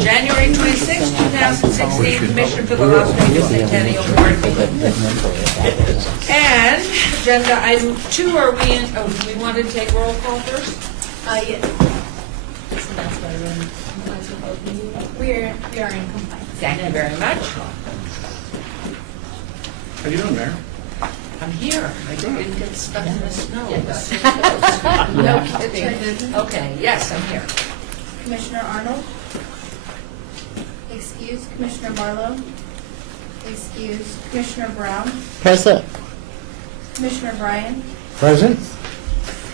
January 26, 2016, Commissioner for the Las Vegas Centennial Board meeting. And agenda item 2, are we in, oh, do we want to take roll call first? Yes. So that's why we are in compliance. Thank you very much. How you doing, Mayor? I'm here. I didn't get stuck in the snow. No kidding. Okay, yes, I'm here. Commissioner Arnold? Excuse. Commissioner Barlow? Excuse. Commissioner Brown? Present. Commissioner Bryan? Present.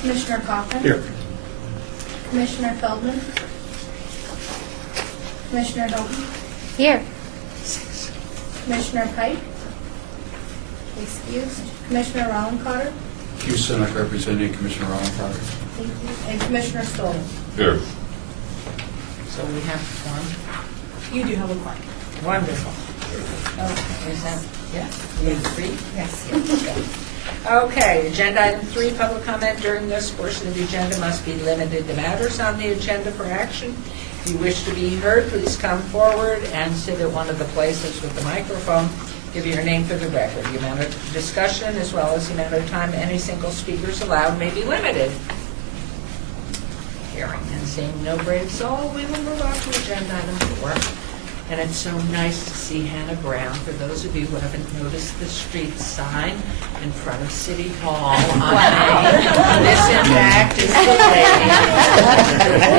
Commissioner Cochran? Here. Commissioner Feldman? Commissioner Hilton? Here. Commissioner Pike? Excused. Commissioner Rollencotter? Hugh Senate representing Commissioner Rollencotter. Thank you. And Commissioner Stoll? Here. So we have to form. You do have a quorum. Wonderful. Okay, is that, yeah, you agree? Yes. Okay, agenda item 3, public comment during this portion of the agenda must be limited to matters on the agenda for action. If you wish to be heard, please come forward and sit at one of the places with the microphone. Give your name for the record. The amount of discussion as well as the amount of time any single speaker is allowed may be limited. Hearing and seeing no brave soul, we will move on to agenda item 4. And it's so nice to see Hannah Brown. For those of you who haven't noticed the street sign in front of City Hall on May, this in fact is the lady.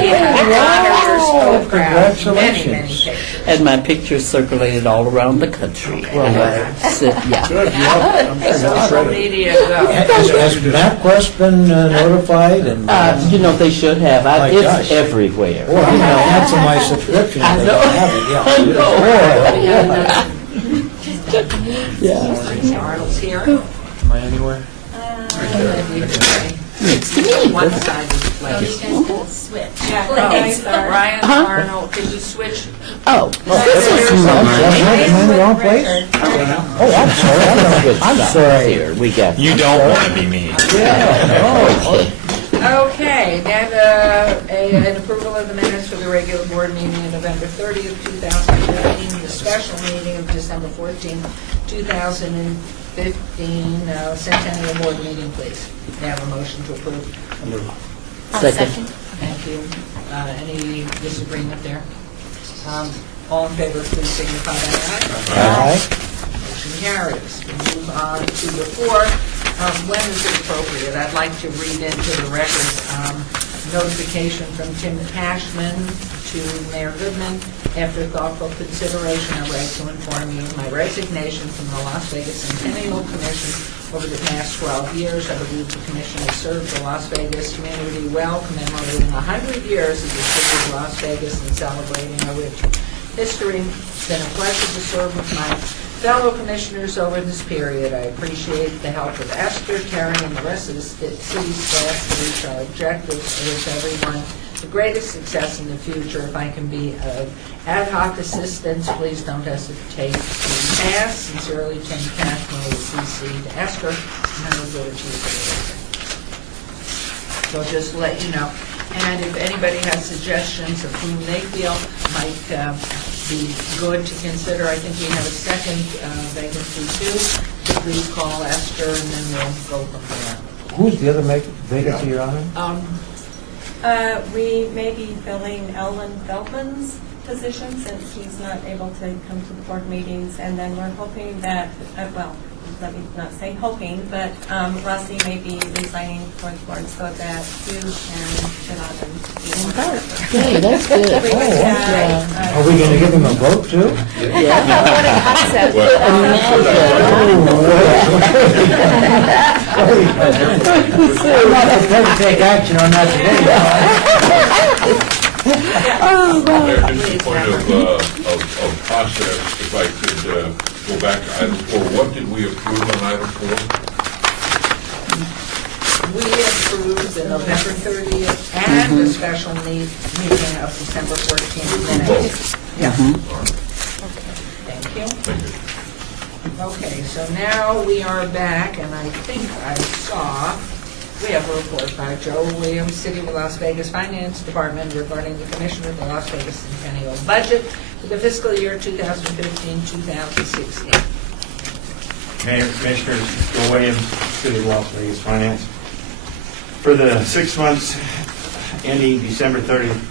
We have honored her so proud. Many, many pictures. And my pictures circulated all around the country. Well, Yeah. Good. Yeah. Social media go. Has MapQuest been notified? And You know, they should have. My It's gosh. everywhere. Boy, I'm gonna cancel my subscription. I if know. don't have it, yeah. I know. Yeah. Arnold's here. Am I anywhere? Next to me. One side is place. Switch. Ryan Huh? Arnold, could you switch? Oh, this is I'm mine. in the wrong place? Oh, I'm sorry. I'm sorry. Here, we got. You don't want to be me. Okay. Okay, now an approval of the minutes for the regular board meeting on November 30th, 2015, the special meeting of December 14th, 2015, Centennial Board meeting, please. May I have a motion to approve? Second. Thank you. Any disagreement there? All in favor, please signify by aye. Aye. Motion carries. We move on to the 4. When is it appropriate? I'd like to read into the record notification from Tim Cashman to Mayor Goodman. After thoughtful consideration, I'd like to inform you of my resignation from the Las Vegas Centennial Commission over the past 12 years. I believe the commission has served the Las Vegas community well, commemorating 100 years of the city of Las Vegas and celebrating our rich history. It's been a pleasure to serve with my fellow commissioners over this period. I appreciate the help of Esther, Karen, and the rest of the city staff to reach our objectives. I wish everyone the greatest success in the future. If I can be of ad hoc assistance, please don't hesitate to ask. Sincerely, Tim Cashman, with CC to Esther, and I will go to you. So just let you know. And if anybody has suggestions of whom they feel might be good to consider, I think we have a second vacancy too. So please call Esther and then we'll go from Who's the other vacancy you're on? there. We may be filling Ellen Feldman's position since he's not able to come to the board meetings, and then we're hoping that, well, let me not say hoping, but Rusty may be resigning for the board so that you can sit on and be one member. Hey, that's good. We would have, Are we going to give him a vote too? I'm not prepared to take action on that today. Mayor, just a point of process, if I could go back to item 4. What did we approve on item 4? We approved the November 30th and the special meeting of December 14th minutes. Yeah. Thank you. Thank you. Okay, so now we are back, and I think I saw We have a report by Joe Williams, City of Las Vegas Finance Department regarding the Commissioner of the Las Vegas Centennial budget for the fiscal year 2015-2016. Mayor, Commissioners, Joe Williams, City of Las Vegas Finance. For the 6 months ending December 30th,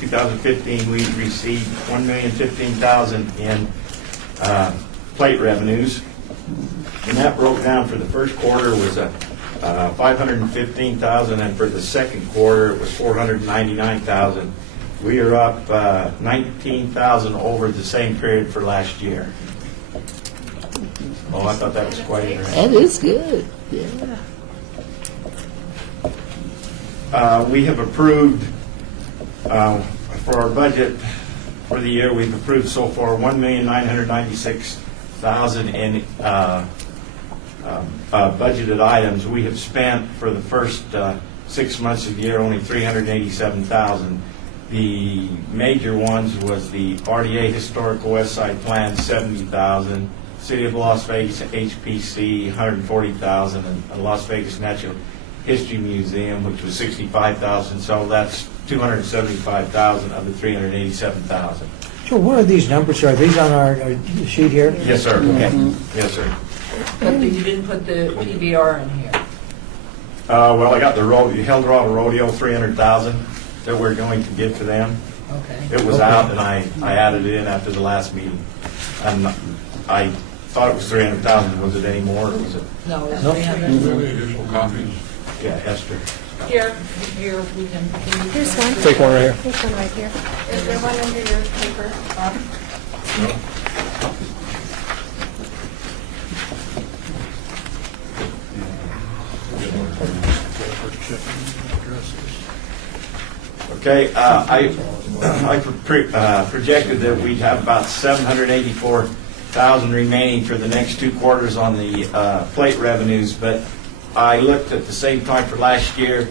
2015, we received $1,015,000 in plate revenues. And that broke down for the first quarter was $515,000, and for the second quarter it was $499,000. We are up $19,000 over the same period for last year. Oh, I thought that was quite interesting. That is good. Yeah. We have approved, for our budget for the year, we've approved so far $1,996,000 in budgeted items. We have spent for the first 6 months of the year only $387,000. The major ones was the RDA Historical West Side Plan, $70,000. City of Las Vegas HPC, $140,000, and Las Vegas Natural History Museum, which was $65,000. So that's $275,000 of the $387,000. So where are these numbers? Are these on our sheet here? Yes, sir. Okay. Yes, sir. But you didn't put the PBR in here. Well, I got the Eldorado Rodeo, $300,000 that we're going to give to them. Okay. It was out, and I added it in after the last meeting. And I thought it was $300,000. Was it any more? Or was it? No, it's No. 300. Do we have any additional copies? Yeah, Esther. Here, we can. Here's one. Take one right here. Here's one right here. Is there one under your paper, Bob? No? Okay, I projected that we'd have about $784,000 remaining for the next 2 quarters on the plate revenues, but I looked at the same time for last year,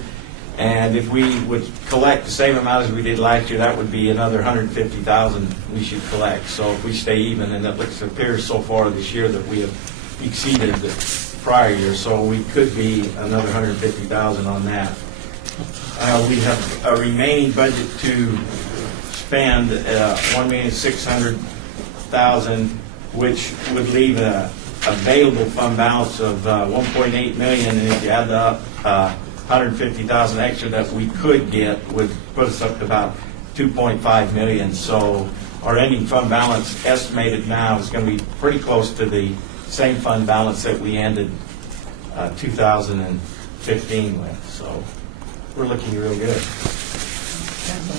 and if we would collect the same amount as we did last year, that would be another $150,000 we should collect. So if we stay even, and it appears so far this year that we have exceeded the prior year, so we could be another $150,000 on that. We have a remaining budget to spend $1,600,000, which would leave a available fund balance of $1.8 million, and if you add up $150,000 extra that we could get, would put us up to about $2.5 million. So our ending fund balance estimated now is going to be pretty close to the same fund balance that we ended 2015 with. So we're looking real good.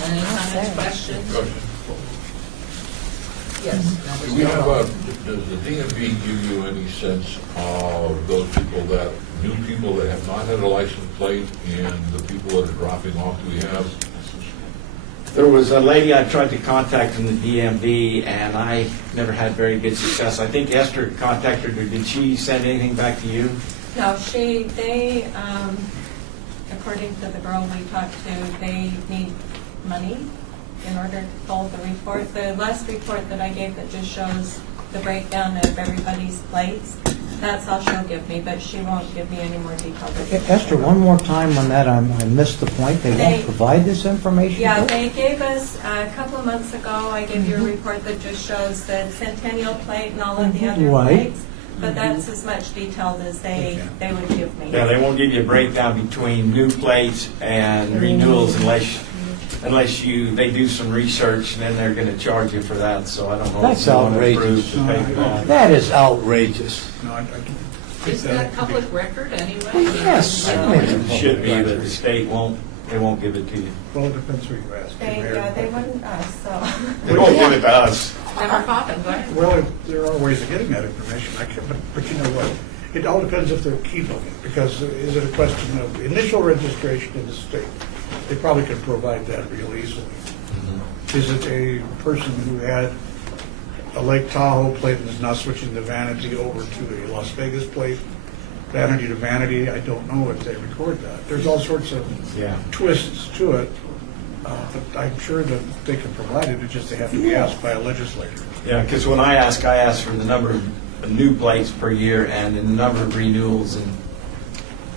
Any comments, questions? Question. Yes. Do we have does the DMV give you any sense of those people that, new people that have not had a license plate and the people that are dropping off? Do we have? There was a lady I tried to contact from the DMV, and I never had very good success. I think Esther contacted her. Did she send anything back to you? No, according to the girl we talked to, they need money in order to pull the report. The last report that I gave that just shows the breakdown of everybody's plates, that's all she'll give me, but she won't give me any more detail. Esther, one more time on that. I missed the point. They won't provide this information? Yeah, they gave us, a couple of months ago, I gave you a report that just shows the Centennial plate and all of the other Right. plates, but that's as much detailed as they would give me. Yeah, they won't give you a breakdown between new plates and renewals unless they do some research, and then they're going to charge you for that. So I don't know. That's if you want to outrageous. approve to pay for that. That is outrageous. No, I think Isn't that public record anyway? Yes. It should be, but the state won't. They won't give it to you. Well, it depends who you ask. They wouldn't us, so. They won't give it to us. Never happened, right? Well, there are ways of getting that information. But you know what? It all depends if they're keeping it, because is it a question of initial registration in the state? They probably could provide that real easily. Is it a person who had a Lake Tahoe plate and is now switching the Vanity over to a Las Vegas plate? Vanity to Vanity, I don't know if they record that. There's all sorts of twists to it, but I'm sure that they can provide it. It's just they have to be asked by a legislator. Yeah, because when I ask for the number of new plates per year and the number of renewals, and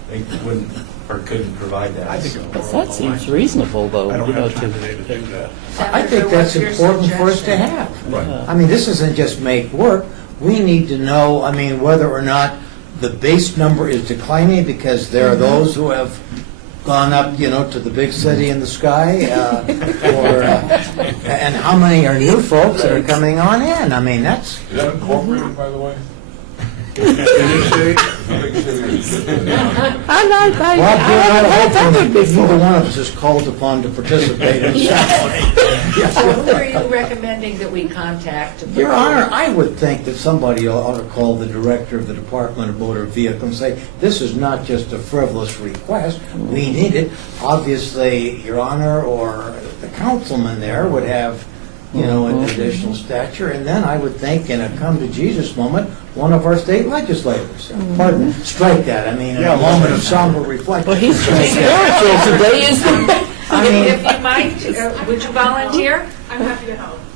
they wouldn't or couldn't provide that. I think it's But more that along the seems line. reasonable, though, I don't you know, have time today to, to do that. I think Senator, that's what's your important for us to suggestion? have. Right. I mean, this isn't just make work. We need to know, I mean, whether or not the base number is declining because there are those who have gone up, you know, to the big city in the sky, and how many are new folks that are coming on in? I mean, that's, Is that incorporated, by the way? Did you say? Big city. I like, well, that would be neither fun. one of us is called upon to participate in So who are you recommending that we contact? to Your put Honor, forward- I would think that somebody ought to call the director of the Department of Motor Vehicles and say, this is not just a frivolous request, we need it. Obviously, Your Honor, or the councilman there would have, you know, an additional stature, and then I would think in a come-to-Jesus moment, one of our state legislators, pardon me, strike that, I mean, in a moment of somber reflection. Well, he's too spiritual today, isn't he? I mean, If you might, would you volunteer?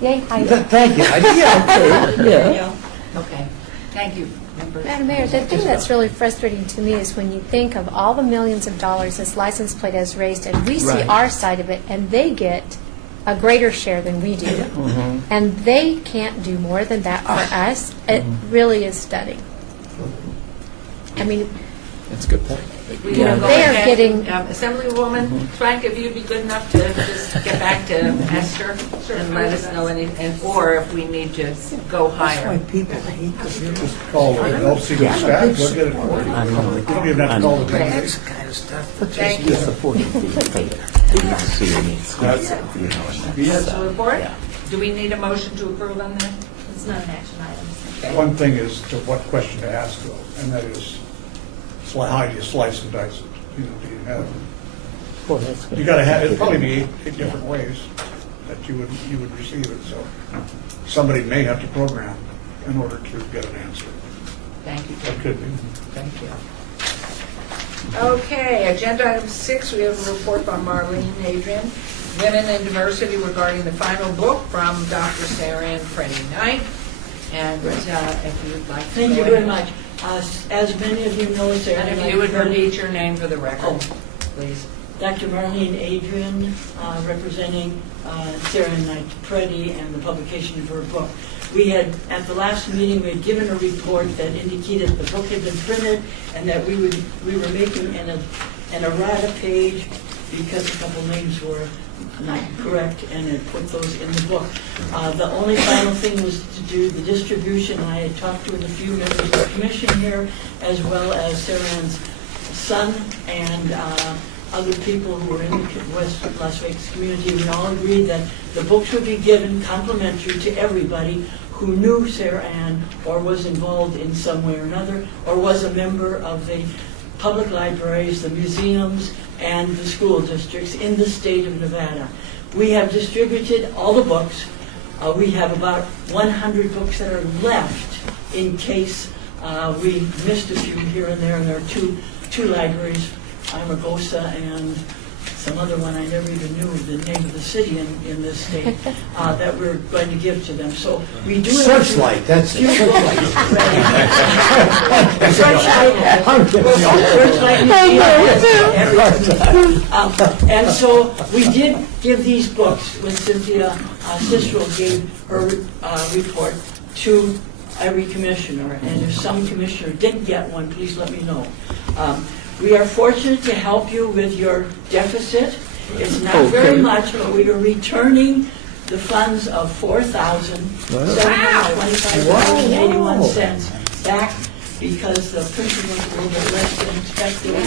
Yay, hi. Thank you. Yeah. Okay, thank you. Member- Madam Mayor, the thing that's really frustrating to me is when you think of all the millions of dollars this license plate has raised, and we see Right. our side of it, and they get a greater share than we do, and they can't do more than that for us. It really is stunning. I mean, That's a good point. We You know, go they are ahead, getting- Assemblywoman Frank, if you'd be good enough to just get back to Esther and let us know or if we need to go higher. people hate the Just call the LC staff, they'll get it for you. I know. You don't even have to call the Right. DA. That's the kind of stuff. Thank you. Supporting the So report, do we need a motion to approve on that? It's not an action item. One thing is to what question to ask though, and that is, how do you slice and dice it? You know, do you have, Boy, that's good. you gotta have, it'd probably be eight different ways that you would receive it, so somebody may have to program in order to get an answer. Thank you. That could be. Thank you. Okay, agenda item 6, we have a report from Marlene Adrian, Women in Diversity regarding the final book from Dr. Sarah Ann Freddie Knight. And if you'd like to Thank go you very ahead. much. As many of you know, Sarah, And if you would repeat your name for the record, please. Dr. Marlene Adrian, representing Sarah and Knight Preddy and the publication of her book. We had, at the last meeting, we had given a report that indicated the book had been printed and that we were making an errata page because a couple names were not correct and had put those in the book. The only final thing was to do the distribution. I had talked with a few members of the commission here, as well as Sarah Ann's son and other people who were in the West Las Vegas community. We all agreed that the books would be given complimentary to everybody who knew Sarah Ann or was involved in some way or another, or was a member of the public libraries, the museums, and the school districts in the state of Nevada. We have distributed all the books. We have about 100 books that are left in case we missed a few here and there, and there are two libraries, Imagosa and some other one, I never even knew the name of the city in this state, that we're going to give to them. So we do have a few- Searchlight, that's it. And so we did give these books when Cynthia Cicero gave her report to every commissioner. And if some commissioner didn't get one, please let me know. We are fortunate to help you with your deficit. It's not very much, but we are returning the funds of $4,725.81 back because the printing was a little bit less than expected. A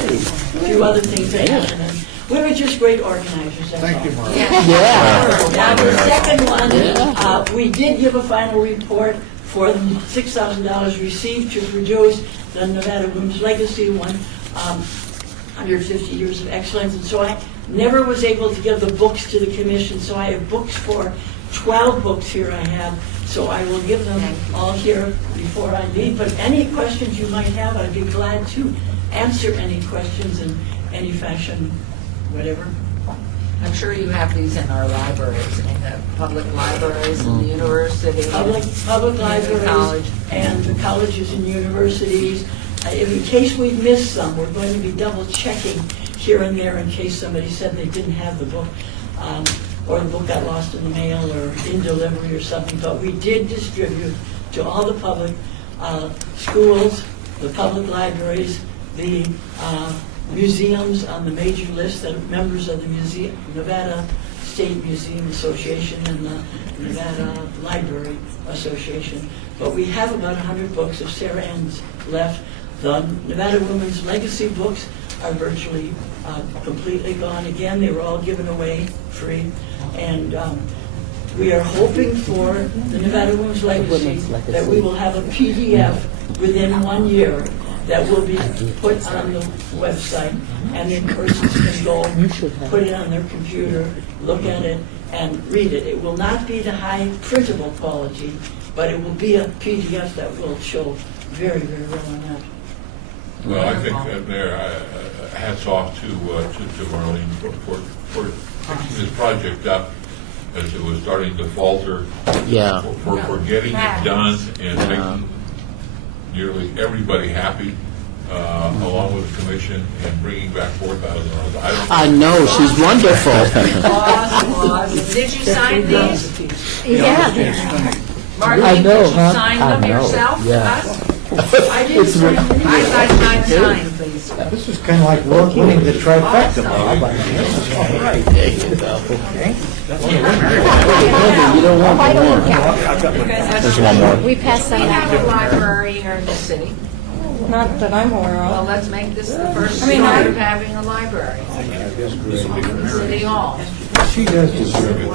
few other things that happened. And we were just great organizers, that's all. Thank you, Mark. Yeah. Now, the second one, we did give a final report for the $6,000 received to produce the Nevada Women's Legacy 150 Years of Excellence. And so I never was able to give the books to the commission, so I have books for 12 books here I have. So I will give them all here before I leave. But any questions you might have, I'd be glad to answer any questions in any fashion, whatever. I'm sure you have these in our libraries, in the public libraries, in the university. Public Community libraries college. and the colleges and universities. In case we've missed some, we're going to be double checking here and there in case somebody said they didn't have the book, or the book got lost in the mail or in delivery or something. But we did distribute to all the public schools, the public libraries, the museums on the major list that are members of the Nevada State Museum Association and the Nevada Library Association. But we have about 100 books of Sarah Ann's left. The Nevada Women's Legacy books are virtually completely gone. Again, they were all given away free. And we are hoping for the Nevada Women's Legacy that we will have a PDF within 1 year that will be put on the website, and then persons can go, put it on their computer, look at it, and read it. It will not be the high printable quality, but it will be a PDF that will show very, very well on that. Well, I think, Mayor, hats off to Marlene for picking this project up as it was starting to falter. Yeah. For getting it done and making nearly everybody happy, along with the commission, and bringing back $4,000. I know, she's wonderful. Awesome. Did you sign these? Yeah. Marlene, I know, did you huh? sign I them know, yourself to yeah. us? I didn't sign them. I'd like sign, please. This is kind of like winning the trifecta. There you go. You don't want the one. There's one more. We passed We them have a out. library here in the city. Not that I'm aware Well, of. let's make this the first start of having a library. City Hall. She does deserve it.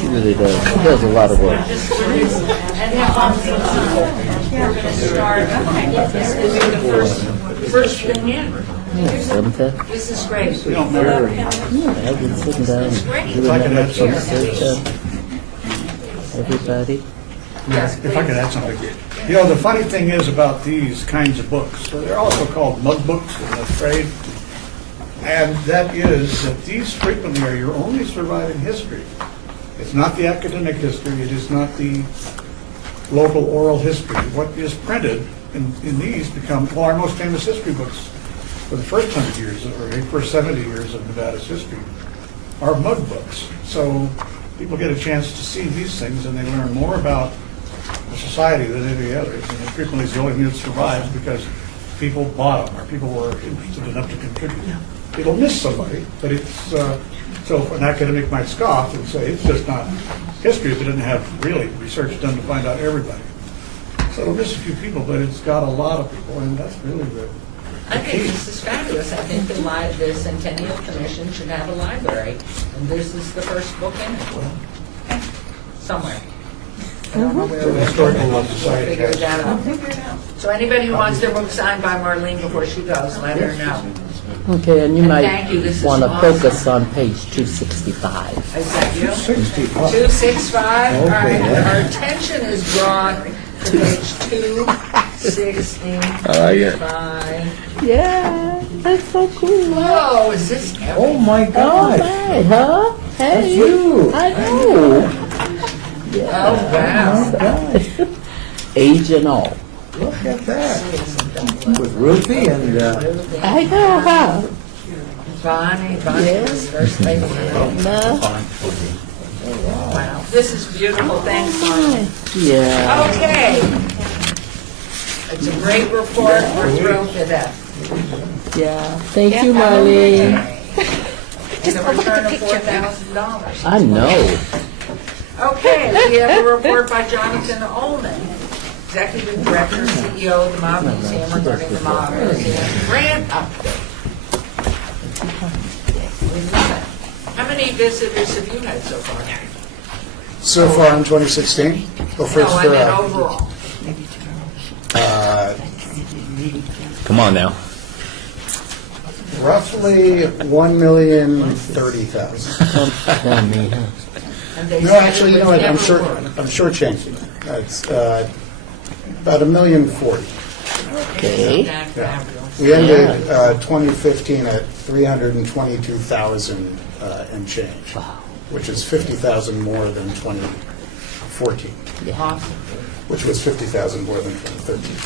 She really does. She does a lot of work. And have fun with it. We're going to start, this will be the first thing in. Isn't it? This is great. We don't know. Yeah, I've been sitting down great. doing If I could that add some- research. Everybody. Yes, If I could add something. You know, the funny thing is about these kinds of books, they're also called mug books in the trade, and that is that these frequently are your only surviving history. It's not the academic history, it is not the local oral history. What is printed in these become, well, our most famous history books for the first 100 years, or the first 70 years of Nevada's history, are mug books. So people get a chance to see these things and they learn more about the society than any others. And it frequently is the only thing that survives because people bought them or people were interested enough to contribute. It'll miss somebody, but it's, so an academic might scoff and say it's just not history if it didn't have really research done to find out everybody. So it'll miss a few people, but it's got a lot of people, and that's really the I think this is fabulous. I think the Centennial Commission should have a library, and this is the first book in it. Somewhere. I don't know where the it is. historical society. Figure that out. So anybody who wants their book signed by Marlene before she goes, let her know. Okay, and you And might thank you, this is want to awesome. focus on page 265. Is that you? 65. 265, all right. Okay. Our attention is drawn to page 265. Yeah, that's so cool. Whoa, is this Oh, my Oh, gosh. my, huh? Hey, That's you. I know. Oh, wow. Age and all. Look at that. With Ruthie and, I know, huh? Bonnie Yeah. was first lady. No. Wow, this is beautiful, thanks, Bonnie. Yeah. Okay. It's a great report, we're thrilled to death. Yeah. Thank you, Marlene. And a return of $4,000. I know. Okay, we have a report by Jonathan Ullman, Executive Director, CEO of the Mob Museum regarding the Mob Museum grant update. How many visitors have you had so far? So far in 2016? Oh, for, No, I meant overall. Come on now. roughly 1,030,000. And they No, said actually, it you know would what, I'm never short, work. I'm shortchanging. It's about 1,040,000. Okay. Not fabulous. We ended 2015 at 322,000 and change, which is 50,000 more than 2014, Awesome. which was 50,000 more than 2013.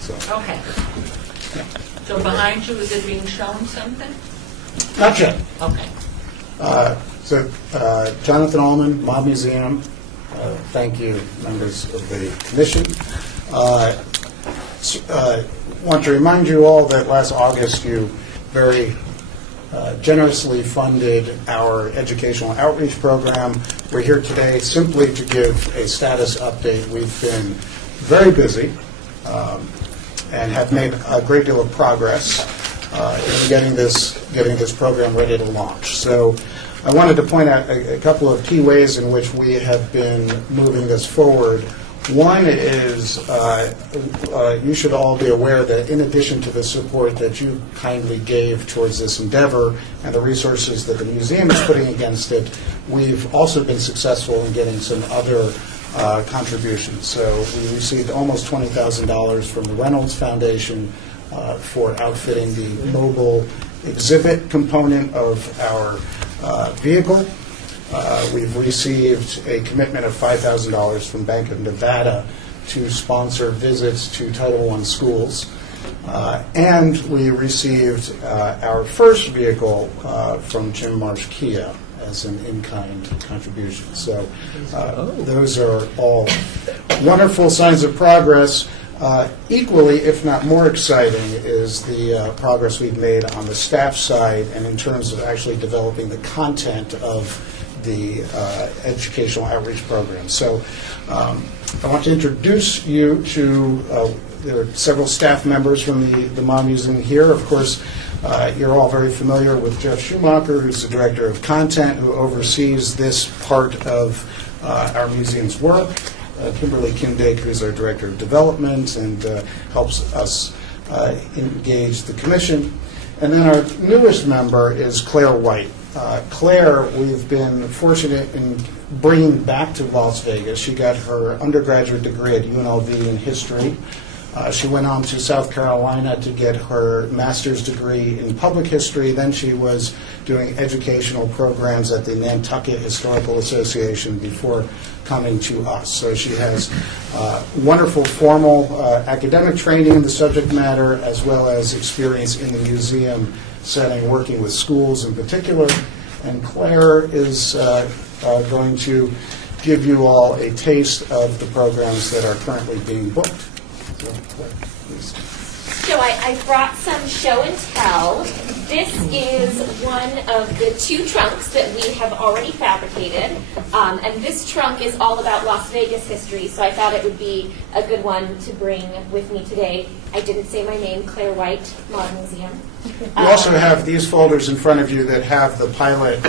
So, Okay. So behind you, is it being shown something? Not yet. Okay. Jonathan Allman, Mob Museum, thank you, members of the commission. Want to remind you all that last August you very generously funded our educational outreach program. We're here today simply to give a status update. We've been very busy and have made a great deal of progress in getting this program ready to launch. So I wanted to point out a couple of key ways in which we have been moving this forward. One is you should all be aware that in addition to the support that you kindly gave towards this endeavor and the resources that the museum is putting against it, we've also been successful in getting some other contributions. So we received almost $20,000 from the Reynolds Foundation for outfitting the mobile exhibit component of our vehicle. We've received a commitment of $5,000 from Bank of Nevada to sponsor visits to Title I schools. And we received our first vehicle from Jim Marsh Kia as an in-kind contribution. So those are all wonderful signs of progress. Equally, if not more exciting, is the progress we've made on the staff side and in terms of actually developing the content of the educational outreach program. So I want to introduce you to, there are several staff members from the Mob Museum here. Of course, you're all very familiar with Jeff Schumacher, who's the Director of Content, who oversees this part of our museum's work. Kimberly Kimdake, who's our Director of Development and helps us engage the Commission. And then our newest member is Claire White. Claire, we've been fortunate in bringing back to Las Vegas. She got her undergraduate degree at UNLV in history. She went on to South Carolina to get her master's degree in public history. Then she was doing educational programs at the Nantucket Historical Association before coming to us. So she has wonderful formal academic training in the subject matter, as well as experience in the museum setting, working with schools in particular. And Claire is going to give you all a taste of the programs that are currently being booked. So, Claire, please. So I brought some show and tell. This is one of the 2 trunks that we have already fabricated. And this trunk is all about Las Vegas history, so I thought it would be a good one to bring with me today. I didn't say my name, Claire White, Modern Museum. You also have these folders in front of you that have the pilot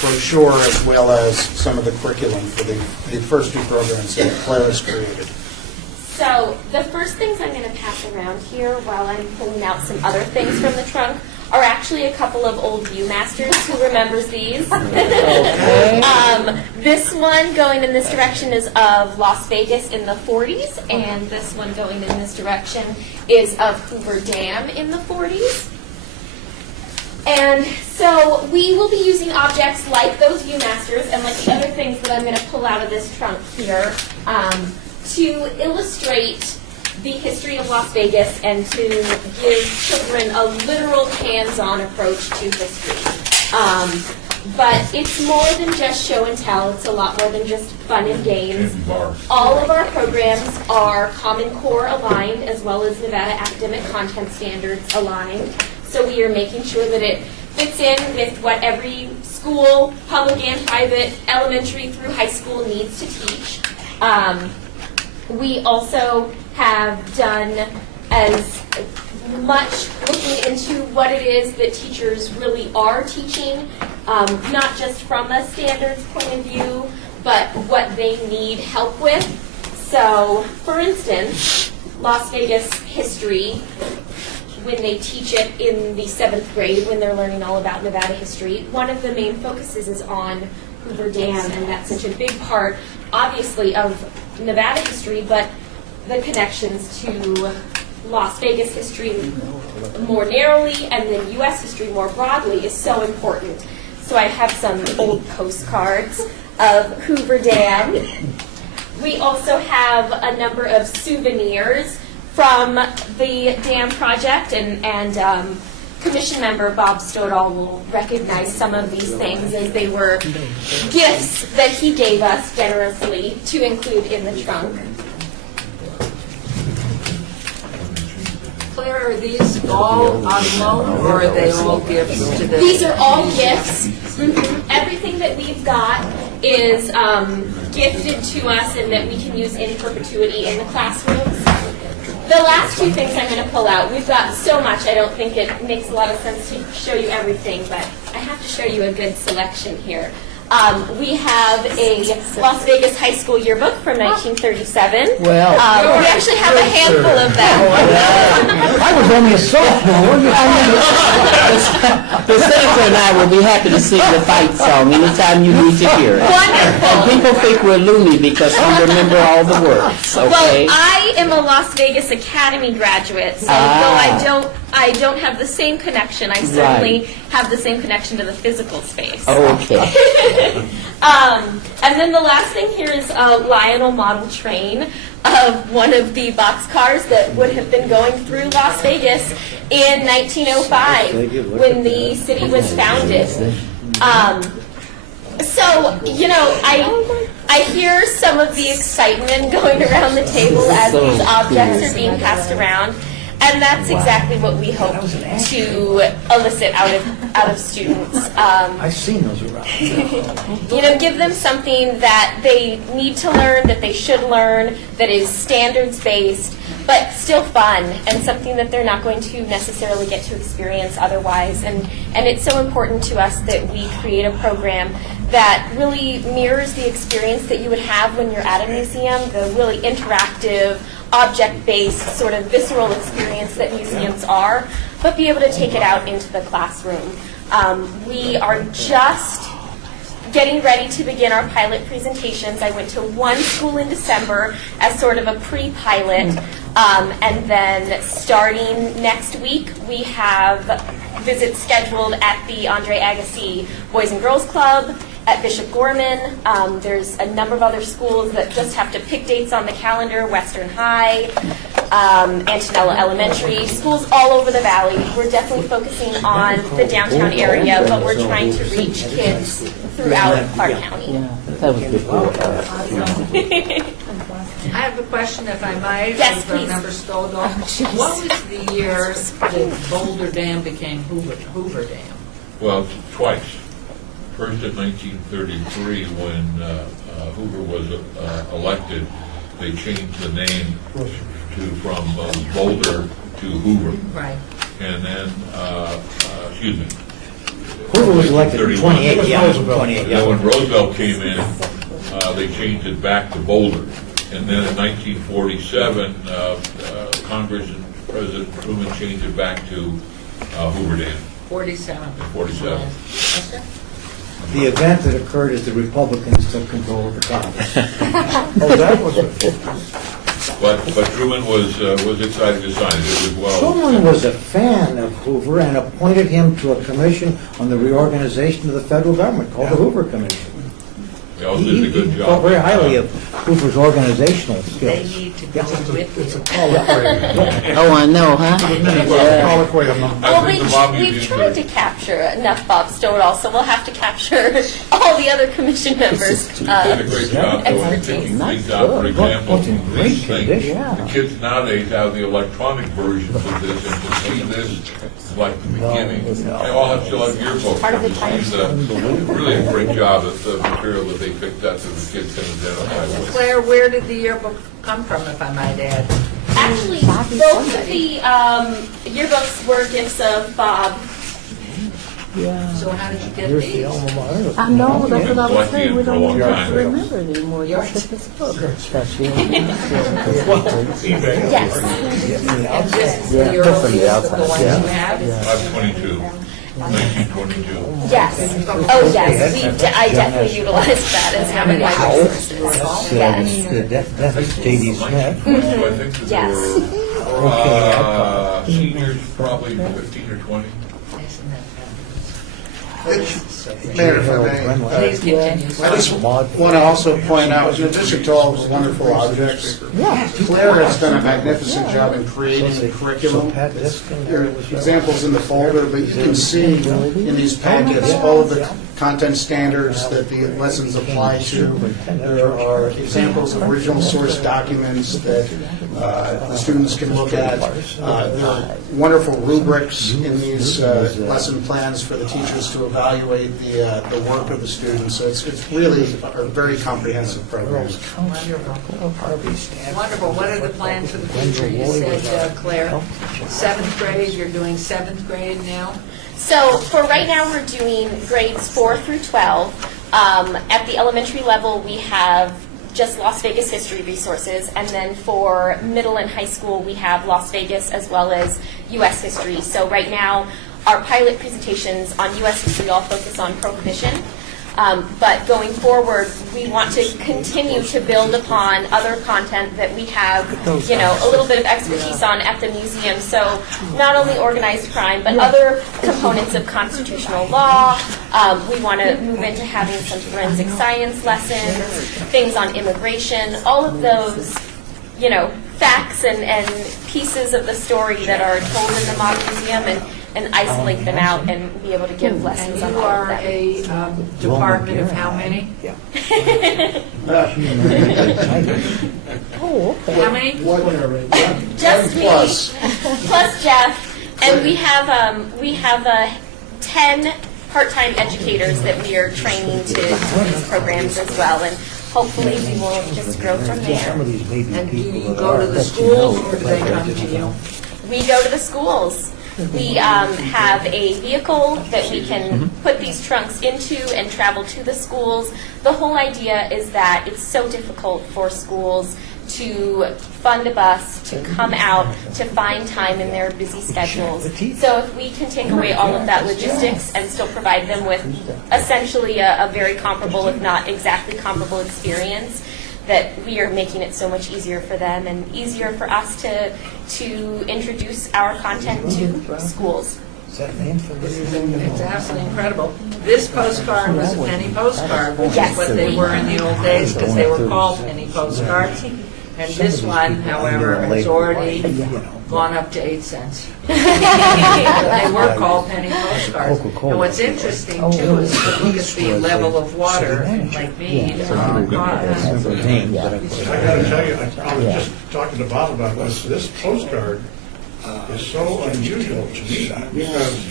brochure, as well as some of the curriculum for the first 2 programs that Claire has created. So the first things I'm going to pass around here while I'm pulling out some other things from the trunk are actually a couple of old Viewmasters. Who remembers these? This one going in this direction is of Las Vegas in the 40s, and this one going in this direction is of Hoover Dam in the 40s. And so we will be using objects like those Viewmasters and like the other things that I'm going to pull out of this trunk here to illustrate the history of Las Vegas and to give children a literal hands-on approach to history. But it's more than just show and tell. It's a lot more than just fun and games. All of our programs are Common Core aligned, as well as Nevada Academic Content Standards aligned. So we are making sure that it fits in with what every school, public and private, elementary through high school, needs to teach. We also have done as much looking into what it is that teachers really are teaching, not just from a standards point of view, but what they need help with. So, for instance, Las Vegas history, when they teach it in the 7th grade, when they're learning all about Nevada history, one of the main focuses is on Hoover Dam, and that's such a big part, obviously, of Nevada history, but the connections to Las Vegas history more narrowly and then U.S. history more broadly is so important. So I have some old postcards of Hoover Dam. We also have a number of souvenirs from the dam project, and Commission member Bob Stoddall will recognize some of these things as they were gifts that he gave us generously to include in the trunk. Claire, are these all on loan, or are they all gifts to the? These are all gifts. Everything that we've got is gifted to us and that we can use in perpetuity in the classrooms. The last two things I'm going to pull out, we've got so much, I don't think it makes a lot of sense to show you everything, but I have to show you a good selection here. We have a Las Vegas High School yearbook from 1937. Well, we actually have a handful of them. I was only a sophomore. The senator and I will be happy to sing the fight song anytime you need to hear it. Wonderful. And people think we're loony because we remember all the words. Okay. Well, I am a Las Vegas Academy graduate, so though I don't have the same connection, I certainly have the same connection to the physical space. Okay. And then the last thing here is a Lionel model train of one of the boxcars that would have been going through Las Vegas in 1905 when the city was founded. So, you know, I hear some of the excitement going around the table as these objects are being passed around. And that's exactly what we hope to elicit out of students. I've seen those around. You know, give them something that they need to learn, that they should learn, that is standards-based, but still fun, and something that they're not going to necessarily get to experience otherwise. And it's so important to us that we create a program that really mirrors the experience that you would have when you're at a museum, the really interactive, object-based, sort of visceral experience that museums are, but be able to take it out into the classroom. We are just getting ready to begin our pilot presentations. I went to one school in December as sort of a pre-pilot, and then starting next week, we have visits scheduled at the Andre Agassi Boys and Girls Club, at Bishop Gorman. There's a number of other schools that just have to pick dates on the calendar, Western High, Antonella Elementary, schools all over the valley. We're definitely focusing on the downtown area, but we're trying to reach kids throughout Clark County. Yeah, that was before. I have a question, if I might. Yes, for please. Member Stoddall. What was the year that Boulder Dam became Hoover Dam? Well, twice. First in 1933, when Hoover was elected, they changed the name from Boulder to Hoover. Right. And then, excuse me. Hoover was elected in 28, yeah. 28, And yeah. then when Roosevelt came in, they changed it back to Boulder. And then in 1947, Congress and President Truman changed it back to Hoover Dam. 47. 47. Okay. The event that occurred is the Republicans took control of the Congress. Oh, that was it. But Truman was excited to sign it as well. Truman was a fan of Hoover and appointed him to a commission on the reorganization of the federal government called the Hoover Commission. They also did a good He job. thought very highly of Hoover's organizational They skills. need to go with It's a you. colloquy. Oh, I know, huh? Colloquy among Well, think the Bob we've Museum's tried to capture enough Bob Stoddall, so we'll have to capture all the other commission members. They did a great job doing picking things out. For example, It's in great these things. condition. The kids nowadays have the electronic versions of this, and to see this like the beginning, they all have still have yearbooks. Part of the It's really a great job of the material that they picked up that the kids can identify with. Claire, where did the yearbook come from, if I might add? Actually, both of the yearbooks were gifts of Bob. So how did you get Here's the these? alma mater. I know, that's what I was Collecting saying. it We for a don't long even time. remember it anymore. Just this book. Yes. And this is Yeah, the just from the earliest of the outside, ones yeah. you have? I'm 22, 1922. Yes. Oh, yes. I definitely utilized that as one of my resources. Yes. That's J.D. Smith. So I think that Yes. they were seniors, probably 15 or 20. Isn't that fabulous? Mayor, if I may, Please continue. I just want to also point out, in addition to all the wonderful objects, Claire has done a magnificent job in creating the curriculum. There are examples in the folder, but you can see in these packets all of the content standards that the lessons apply to. There are examples of original source documents that the students can look at. There are wonderful rubrics in these lesson plans for the teachers to evaluate the work of the students. So it's really a very comprehensive program. Wonderful. What are the plans for the future? You said, Claire, 7th grade, you're doing 7th grade now? So for right now, we're doing grades 4 through 12. At the elementary level, we have just Las Vegas history resources, and then for middle and high school, we have Las Vegas as well as U.S. history. So right now, our pilot presentations on U.S. history all focus on Prohibition. But going forward, we want to continue to build upon other content that we have, you know, a little bit of expertise on at the museum. So not only organized crime, but other components of constitutional law. We want to move into having some forensic science lessons, things on immigration, all of those, you know, facts and pieces of the story that are told in the modern museum, and isolate them out and be able to give lessons on You all of are them. a department of how many? How many? Just me, plus Jeff, and we have 10 part-time educators that we are training to do these programs as well, and hopefully we will just grow from there. And do you go to the schools or do they come to you? We go to the schools. We have a vehicle that we can put these trunks into and travel to the schools. The whole idea is that it's so difficult for schools to fund a bus, to come out, to find time in their busy schedules. So if we can take away all of that logistics and still provide them with essentially a very comparable, if not exactly comparable experience, that we are making it so much easier for them and easier for us to introduce our content to schools. It's absolutely incredible. This postcard was a penny postcard, which Yes. is what they were in the old days, because they were called penny postcards. And this one, however, has already gone up to 8 cents. They were called penny postcards. And what's interesting, too, is to look at the level of water in Lake Mead. I got to tell you, I was just talking to Bob about this. This postcard is so unusual to me because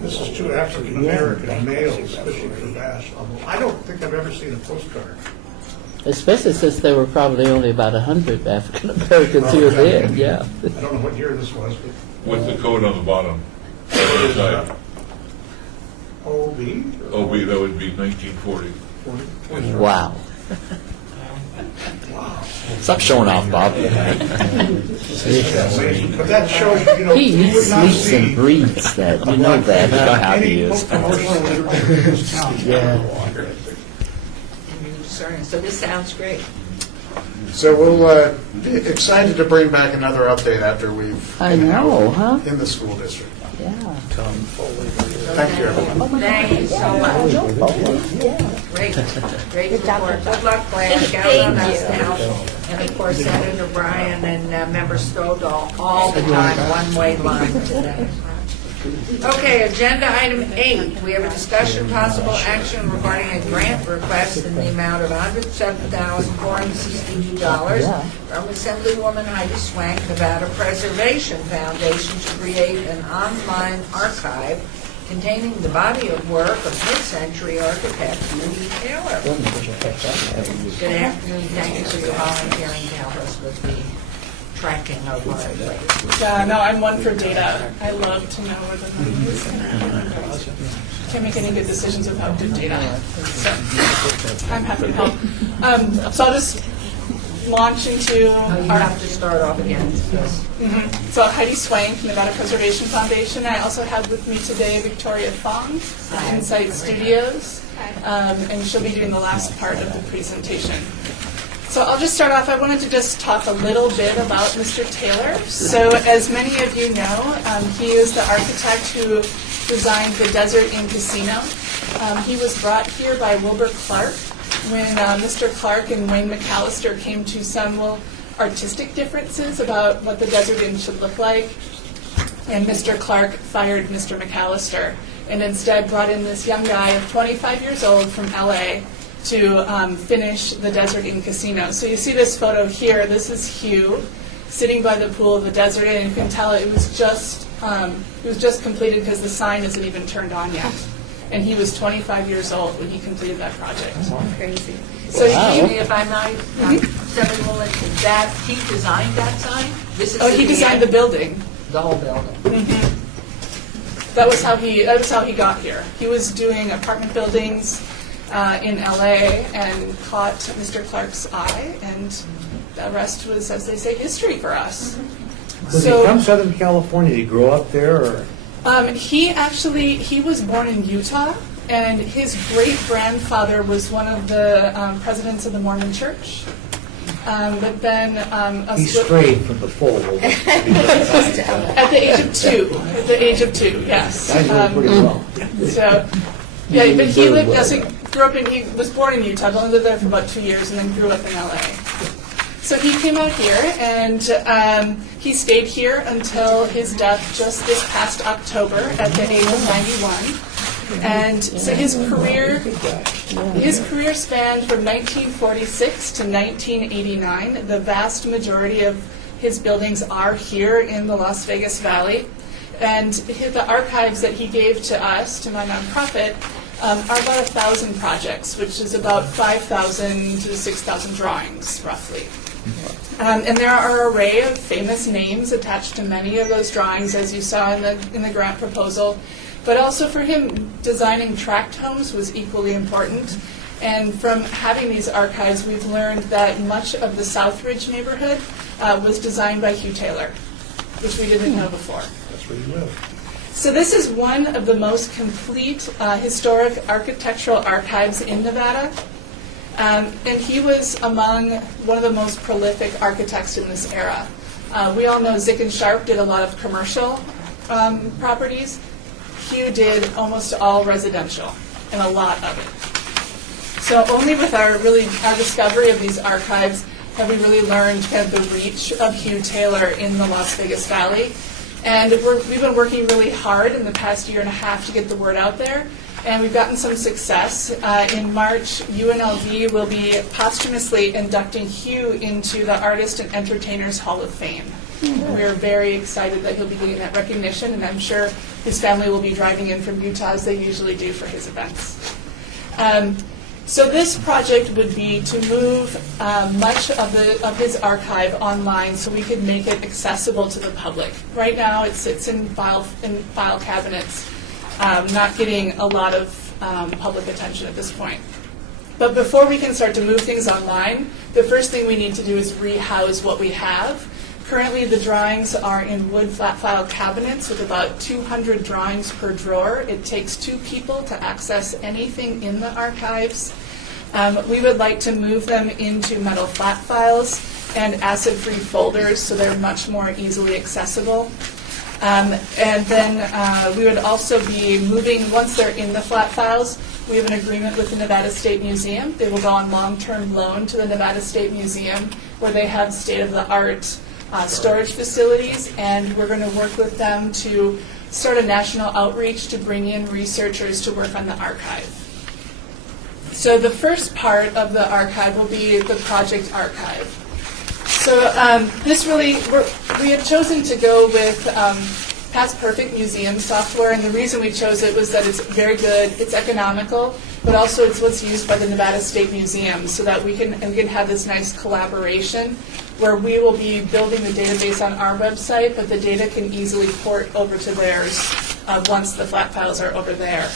this is 2 African-American males fishing for bass. I don't think I've ever seen a postcard. Especially since there were probably only about 100 African Americans here then, yeah. I don't know what year this was, but What's the code on the bottom? Other side. OB? OB, that would be 1940. Wow. Stop showing off, Bob. But that shows, you know, He you would not sleeps and see breathes that, you know that. Look how happy he any is. promotional in this town. So this sounds great. So we'll be excited to bring back another update after we've I been know, out huh? in the school district. Yeah. Thank you, everyone. Thank you so much. Great, great report. Good luck, Claire. Count on us now. And of course, Senator Bryan and Member Stoddall, all the time, one-way line today. Okay, agenda item 8. We have a discussion, possible action regarding a grant request in the amount of $107,462 from Assemblywoman Heidi Swank, Nevada Preservation Foundation, to create an online archive containing the body of work of mid-century architect Louis Taylor. Good afternoon. Thank you for your volunteering to help us with the tracking of our place. Yeah, no, I'm one for data. I love to know where the money is. Can't make any good decisions without good data. So I'm happy to help. So I'll just launch into You have to start off again. Yes. So Heidi Swank, Nevada Preservation Foundation. I also have with me today Victoria Fong, Insight Studios, and she'll be doing the last part of the presentation. So I'll just start off. I wanted to just talk a little bit about Mr. Taylor. So as many of you know, he is the architect who designed the Desert Inn Casino. He was brought here by Wilbur Clark when Mr. Clark and Wayne McAllister came to some artistic differences about what the Desert Inn should look like. And Mr. Clark fired Mr. McAllister and instead brought in this young guy of 25 years old from LA to finish the Desert Inn Casino. So you see this photo here. This is Hugh sitting by the pool of the Desert Inn, and you can tell it was just completed because the sign isn't even turned on yet. And he was 25 years old when he completed that project. Crazy. So he, If I might, Senator Willett, he designed that sign? This is he designed the building. The whole building. Mm-hmm. That was how he got here. He was doing apartment buildings in LA and caught Mr. Clark's eye, and the rest was, as they say, history for us. Was he from Southern California? Did he grow up there, or? He was born in Utah, and his great-grandfather was one of the presidents of the Mormon Church. But then he strayed from the fold. At the age of two. At the age of 2, yes. I know him pretty well. So, yeah, but he lived. He grew up in. He was born in Utah. But only lived there for about 2 years, and then grew up in LA. So he came out here, and he stayed here until his death just this past October at the age of 91. And so his career spanned from 1946 to 1989. The vast majority of his buildings are here in the Las Vegas Valley. And the archives that he gave to us, to my nonprofit, are about 1,000 projects, which is about 5,000 to 6,000 drawings, roughly. And there are an array of famous names attached to many of those drawings, as you saw in the grant proposal. But also for him, designing tract homes was equally important. And from having these archives, we've learned that much of the Southridge neighborhood was designed by Hugh Taylor, which we didn't know before. That's where you live. So this is one of the most complete historic architectural archives in Nevada. And he was among one of the most prolific architects in this era. We all know Zick and Sharp did a lot of commercial properties. Hugh did almost all residential, and a lot of it. So only with our discovery of these archives have we really learned kind of the reach of Hugh Taylor in the Las Vegas Valley. And we've been working really hard in the past year and a half to get the word out there. And we've gotten some success. In March, UNLV will be posthumously inducting Hugh into the Artist and Entertainers Hall of Fame. We're very excited that he'll be getting that recognition, and I'm sure his family will be driving in from Utah as they usually do for his events. So this project would be to move much of his archive online so we could make it accessible to the public. Right now it sits in file cabinets, not getting a lot of public attention at this point. But before we can start to move things online, the first thing we need to do is rehouse what we have. Currently, the drawings are in wood flat file cabinets with about 200 drawings per drawer. It takes 2 people to access anything in the archives. We would like to move them into metal flat files and acid-free folders so they're much more easily accessible. And then we would also be moving, once they're in the flat files, we have an agreement with the Nevada State Museum. They will go on long-term loan to the Nevada State Museum, where they have state-of-the-art storage facilities, and we're going to work with them to start a national outreach to bring in researchers to work on the archive. So the first part of the archive will be the project archive. So we had chosen to go with Past Perfect museum software, and the reason we chose it was that it's very good, it's economical, but also it's what's used by the Nevada State Museum, so that we can have this nice collaboration where we will be building the database on our website, but the data can easily port over to theirs once the flat files are over there.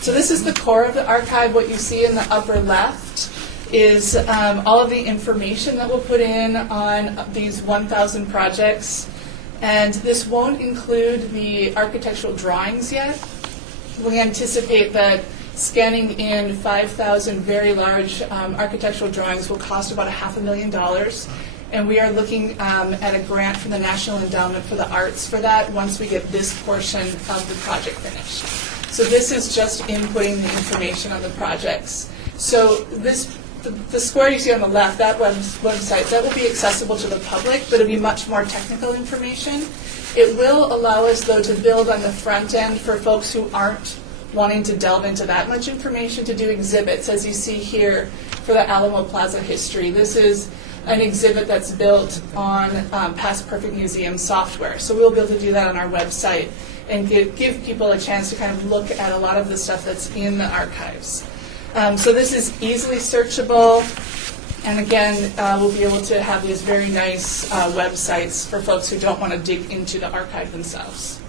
So this is the core of the archive. What you see in the upper left is all of the information that we'll put in on these 1,000 projects. And this won't include the architectural drawings yet. We anticipate that scanning in 5,000 very large architectural drawings will cost about $500,000. And we are looking at a grant from the National Endowment for the Arts for that once we get this portion of the project finished. So this is just inputting the information on the projects. So the square you see on the left, that website, that will be accessible to the public, but it'll be much more technical information. It will allow us, though, to build on the front end for folks who aren't wanting to delve into that much information, to do exhibits, as you see here for the Alamo Plaza history. This is an exhibit that's built on Past Perfect Museum software. So we'll be able to do that on our website and give people a chance to kind of look at a lot of the stuff that's in the archives. So this is easily searchable, and again, we'll be able to have these very nice websites for folks who don't want to dig into the archive themselves.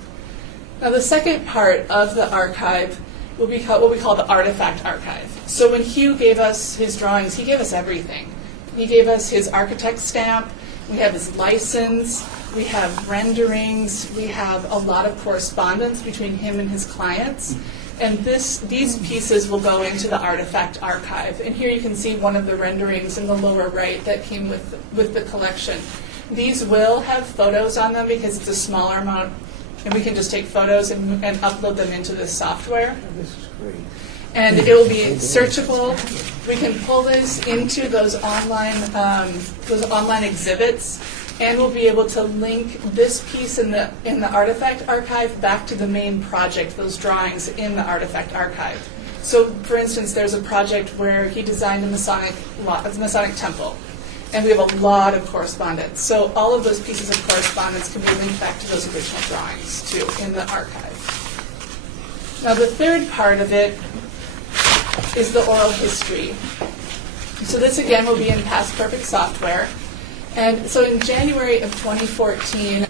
Now the second part of the archive will be what we call the artifact archive. So when Hugh gave us his drawings, he gave us everything. He gave us his architect stamp, we have his license, we have renderings, we have a lot of correspondence between him and his clients. And these pieces will go into the artifact archive. And here you can see one of the renderings in the lower right that came with the collection. These will have photos on them because it's a smaller amount, and we can just take photos and upload them into this software. This is great. And it will be searchable. We can pull this into those online exhibits, and we'll be able to link this piece in the artifact archive back to the main project, those drawings in the artifact archive. So, for instance, there's a project where he designed a Masonic temple, and we have a lot of correspondence. So all of those pieces of correspondence can be linked back to those original drawings, too, in the archive. Now, the third part of it is the oral history. So this, again, will be in Past Perfect software. And so in January of 2014,